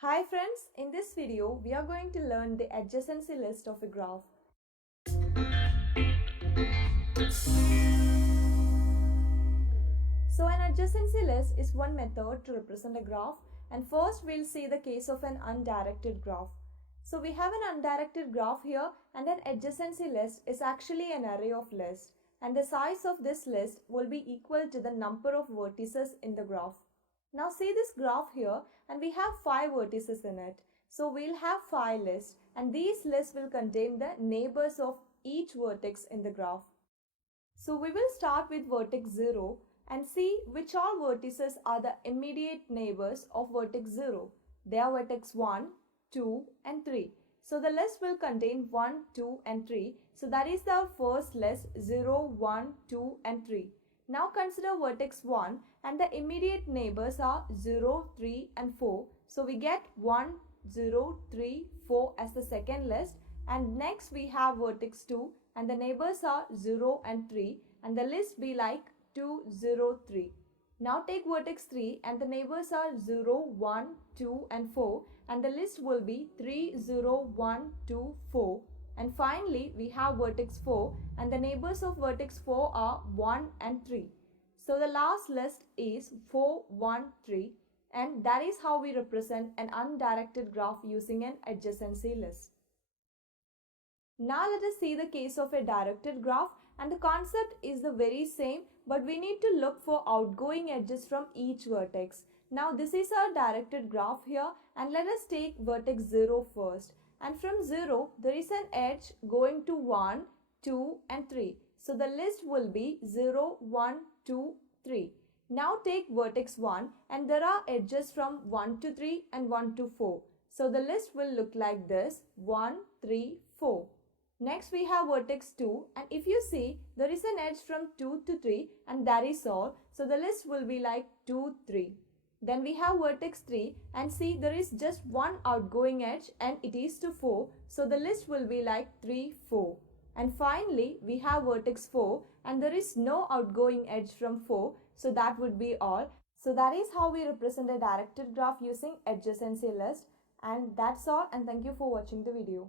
Hi friends, in this video we are going to learn the adjacency list of a graph. So an adjacency list is one method to represent a graph, and first we'll see the case of an undirected graph. So we have an undirected graph here, and an adjacency list is actually an array of lists, and the size of this list will be equal to the number of vertices in the graph. Now see this graph here, and we have 5 vertices in it. So we'll have 5 lists, and these lists will contain the neighbors of each vertex in the graph. So we will start with vertex 0 and see which all vertices are the immediate neighbors of vertex 0. They are vertex 1, 2 and 3. So the list will contain 1, 2 and 3. So that is the first list 0, 1, 2 and 3. Now consider vertex 1 and the immediate neighbors are 0, 3 and 4. So we get 1, 0, 3, 4 as the second list, and next we have vertex 2 and the neighbors are 0 and 3 and the list be like 2, 0, 3. Now take vertex 3 and the neighbors are 0, 1, 2 and 4 and the list will be 3, 0, 1, 2, 4. And finally, we have vertex 4 and the neighbors of vertex 4 are 1 and 3. So the last list is 4, 1, 3, and that is how we represent an undirected graph using an adjacency list. Now let us see the case of a directed graph, and the concept is the very same, but we need to look for outgoing edges from each vertex. Now this is our directed graph here, and let us take vertex 0 first. And from 0, there is an edge going to 1, 2 and 3. So the list will be 0, 1, 2, 3. Now take vertex 1 and there are edges from 1 to 3 and 1 to 4. So the list will look like this 1, 3, 4. Next we have vertex 2, and if you see there is an edge from 2 to 3 and that is all. So the list will be like 2, 3. Then we have vertex 3 and see there is just one outgoing edge and it is to 4. So the list will be like 3, 4. And finally we have vertex 4 and there is no outgoing edge from 4. So that would be all. So that is how we represent a directed graph using adjacency list. And that's all, and thank you for watching the video.